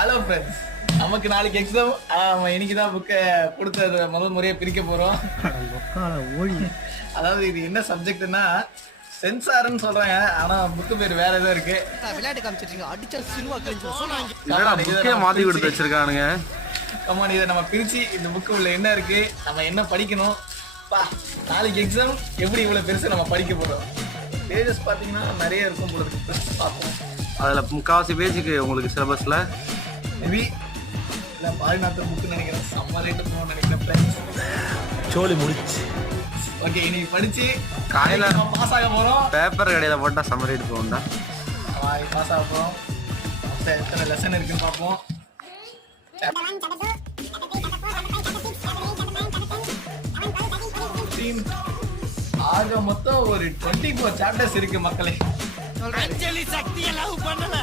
Hello friends, நமக்கு நாளைக்கு exam. இன்னைக்கு தான் புக்கை கொடுத்தது முதல் முறையை பிரிக்க போறோம். அதாவது இது என்ன சப்ஜெக்ட்னா சென்சார்னு சொல்றாங்க, ஆனா புக்கு பேர் வேற ஏதோ இருக்கு. விளையாட்டு காமிச்சிருக்கீங்க, அடிச்சா சினிமா புக்கே மாத்தி கொடுத்து வச்சிருக்கானுங்க. கமான், இதை நம்ம பிரிச்சு இந்த புக்கு உள்ள என்ன இருக்கு, நம்ம என்ன படிக்கணும், நாளைக்கு எக்ஸாம் எப்படி இவ்வளவு பெருசு நம்ம படிக்க போறோம். பேஜஸ் பாத்தீங்கன்னா நிறைய இருக்கும் போல இருக்கு. பார்ப்போம். அதுல முக்காவாசி பேஜுக்கு உங்களுக்கு சிலபஸ்ல மேபி இல்லை பாரிநாத்தர் புக்கு நினைக்கிறேன். செம்ம ரேட்டு போகணும்னு நினைக்கிறேன். சோலி முடிச்சு. ஓகே, இன்னைக்கு படிச்சு காலையில பாஸ் ஆக போறோம். பேப்பர் கடையில போட்டா சம்மரி எடுத்துவோம்டா. பாஸ் ஆக போறோம். எத்தனை லெசன் இருக்குன்னு பார்ப்போம். ஆக மொத்தம் ஒரு 24 சாப்டர்ஸ் இருக்கு மக்களே. அஞ்சலி சக்தியை லவ் பண்ணல.